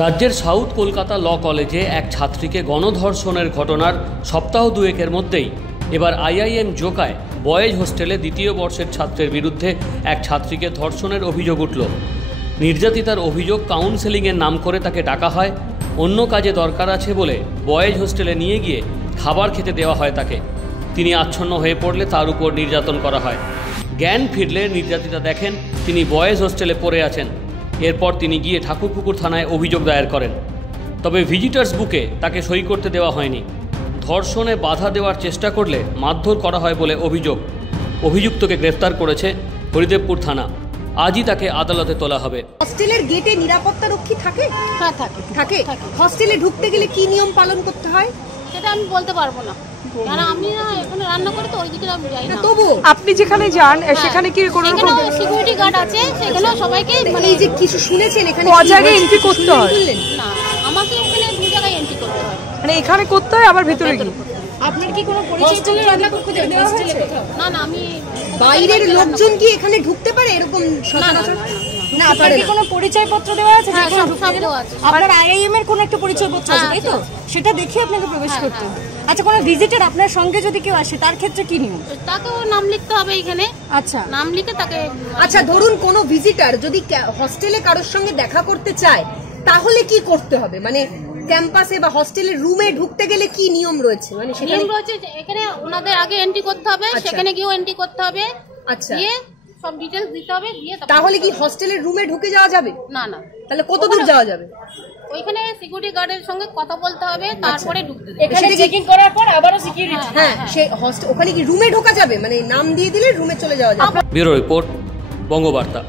রাজ্যের সাউথ কলকাতা ল কলেজে এক ছাত্রীকে গণধর্ষণের ঘটনার সপ্তাহ দুয়েকের মধ্যেই এবার আইআইএম জোকায় বয়েজ হোস্টেলে দ্বিতীয় বর্ষের ছাত্রের বিরুদ্ধে এক ছাত্রীকে ধর্ষণের অভিযোগ উঠল। নির্যাতিতার অভিযোগ কাউন্সেলিংয়ের নাম করে তাকে ডাকা হয়, অন্য কাজে দরকার আছে বলে বয়েজ হোস্টেলে নিয়ে গিয়ে খাবার খেতে দেওয়া হয় তাকে। তিনি আচ্ছন্ন হয়ে পড়লে তার উপর নির্যাতন করা হয়। জ্ঞান ফিরলে নির্যাতিতা দেখেন তিনি বয়েজ হোস্টেলে পড়ে আছেন। এরপর তিনি গিয়ে ঠাকুরপুকুর থানায় অভিযোগ দায়ের করেন। তবে ভিজিটার্স বুকে তাকে সই করতে দেওয়া হয়নি। ধর্ষণে বাধা দেওয়ার চেষ্টা করলে মারধর করা হয় বলে অভিযোগ। অভিযুক্তকে গ্রেফতার করেছে হরিদেবপুর থানা। আজই তাকে আদালতে তোলা হবে। হস্টেলের গেটে নিরাপত্তা রক্ষী থাকে? হ্যাঁ থাকে। হস্টেলে ঢুকতে গেলে কি নিয়ম পালন করতে হয় সেটা আমি বলতে পারবো না, কারণ আমি এখানে রান্না করি তো ওই দিকে আমি যাই না। তবু আপনি যেখানে যান সেখানে কি কোনো রকম সিকিউরিটি গার্ড আছে, সেখানে সবাইকে মানে এই যে কিছু শুনেছেন এখানে কোন জায়গায় এন্ট্রি করতে হয়? না, আমাকে ওখানে দুই জায়গায় এন্ট্রি করতে হয়। মানে এখানে করতে হয় আবার ভেতরে কি? আপনার কি কোনো পরিচয় রান্না করতে দেওয়া হয়েছে? না আমি বাইরের লোকজন কি এখানে ঢুকতে পারে এরকম সচরাচর? না পারে না। কোনো পরিচয়পত্র দেওয়া আছে? সব দেওয়া আছে। আপনার আইআইএম এর কোনো একটা পরিচয়পত্র আছে তাই তো? সেটা দেখে আপনাকে প্রবেশ করতে হবে। আচ্ছা, কোনো ভিজিটার আপনার সঙ্গে যদি কেউ আসে তার ক্ষেত্রে কি নিয়ম? তাকেও নাম লিখতে হবে এখানে। আচ্ছা, নাম লিখে তাকে। আচ্ছা, ধরুন কোনো ভিজিটার যদি হস্টেলে কারোর সঙ্গে দেখা করতে চায় তাহলে কি করতে হবে? মানে ক্যাম্পাসে বা হস্টেলের রুমে ঢুকতে গেলে কি নিয়ম রয়েছে? মানে সেখানে নিয়ম রয়েছে এখানে ওনাদের আগে এন্ট্রি করতে হবে, সেখানে গিয়েও এন্ট্রি করতে হবে। আচ্ছা, দিয়ে সব ডিটেইলস দিতে হবে, দিয়ে তাহলে কি হস্টেলের রুমে ঢুকে যাওয়া যাবে? না। তাহলে কত দূর যাওয়া যাবে? ওইখানে সিকিউরিটি গার্ডের সঙ্গে কথা বলতে হবে, তারপরে ঢুকতে দেবে। এখানে চেকিং করার পর আবারও সিকিউরিটি। হ্যাঁ, সেই ওখানে কি রুমে ঢোকা যাবে? মানে নাম দিয়ে দিলে রুমে চলে যাওয়া যাবে? Bureau report, Bangabarta.